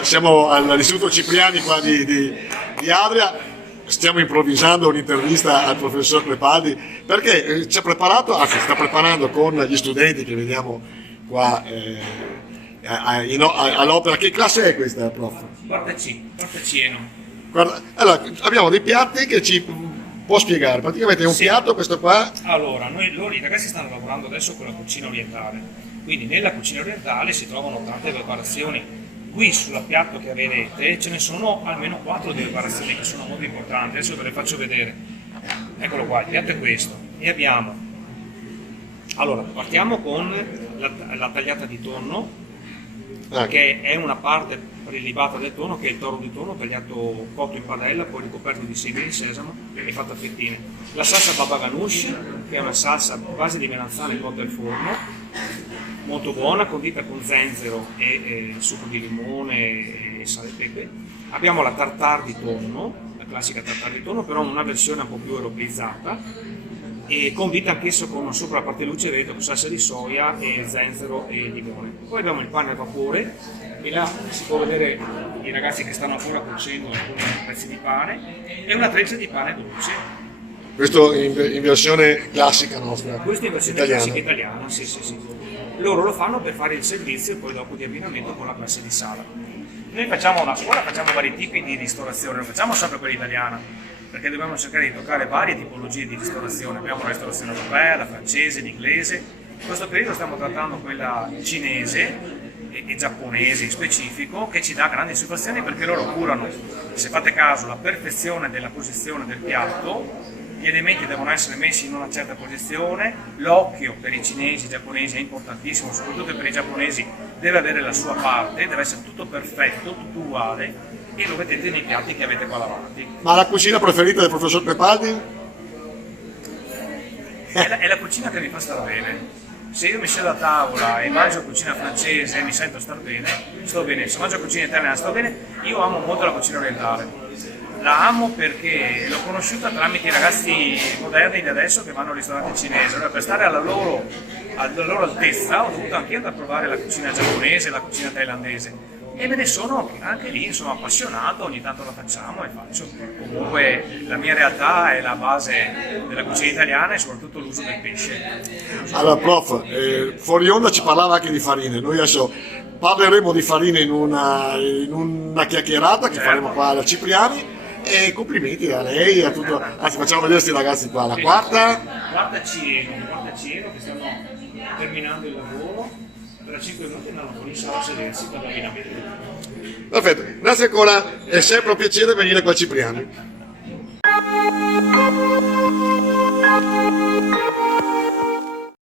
Siamo all'Istituto Cipriani qua di Adria, stiamo improvvisando un'intervista al professor Crepaldi perché ci ha preparato, anzi sta preparando con gli studenti che vediamo qua all'opera. Che classe è questa, prof? Quarta C. Guarda, allora, abbiamo dei piatti che ci può spiegare, praticamente è un piatto questo qua. Allora, i ragazzi stanno lavorando adesso con la cucina orientale, quindi nella cucina orientale si trovano tante preparazioni. Qui sul piatto che vedete ce ne sono almeno 4 di preparazioni che sono molto importanti, adesso ve le faccio vedere. Eccolo qua, il piatto è questo. E abbiamo, allora, partiamo con la tagliata di tonno, che è una parte prelibata del tonno, che è il toro di tonno tagliato cotto in padella, poi ricoperto di semi di sesamo e fatto a fettine. La salsa baba ganoush, che è una salsa a base di melanzane cotta al forno, molto buona, condita con zenzero e succo di limone e sale e pepe. Abbiamo la tartare di tonno, la classica tartare di tonno, però una versione un po' più europeizzata, e condita anch'esso con sopra la parte luce, vedete, con salsa di soia e zenzero e limone. Poi abbiamo il pane a vapore, e là si può vedere i ragazzi che stanno ancora cuocendo alcuni pezzi di pane, e una treccia di pane dolce. Questo in versione classica nostra. Questa è in versione classica italiana, sì. Loro lo fanno per fare il servizio e poi dopo di abbinamento con la classe di sala. Noi facciamo una scuola, facciamo vari tipi di ristorazione, non facciamo sempre quella italiana, perché dobbiamo cercare di toccare varie tipologie di ristorazione. Abbiamo la ristorazione europea, la francese, l'inglese. In questo periodo stiamo trattando quella cinese e giapponese in specifico, che ci dà grandi soddisfazioni perché loro curano, se fate caso, la perfezione della posizione del piatto. Gli elementi devono essere messi in una certa posizione, l'occhio per i cinesi e i giapponesi è importantissimo, soprattutto per i giapponesi deve avere la sua parte, deve essere tutto perfetto, tutto uguale, e lo vedete nei piatti che avete qua davanti. Ma la cucina preferita del professor Crepaldi? È la cucina che mi fa star bene. Se io mi siedo a tavola e mangio cucina francese e mi sento star bene, sto bene. Se mangio cucina italiana sto bene. Io amo molto la cucina orientale. La amo perché l'ho conosciuta tramite i ragazzi moderni di adesso che vanno al ristorante cinese. Allora, per stare alla loro altezza ho dovuto anche andare a provare la cucina giapponese, la cucina thailandese. E me ne sono anche lì, insomma, appassionato, ogni tanto la facciamo e faccio. Comunque la mia realtà è la base della cucina italiana e soprattutto l'uso del pesce. Allora, prof, fuori onda ci parlava anche di farine. Noi adesso parleremo di farine in una chiacchierata che faremo qua alla Cipriani. E complimenti a lei e a tutto. Anzi, facciamo vedere questi ragazzi qua. La quarta Cieno che stanno terminando il lavoro. Tra 5 minuti andranno con in sala a sedersi per l'abbinamento. Perfetto, grazie ancora, è sempre un piacere venire qua a Cipriani.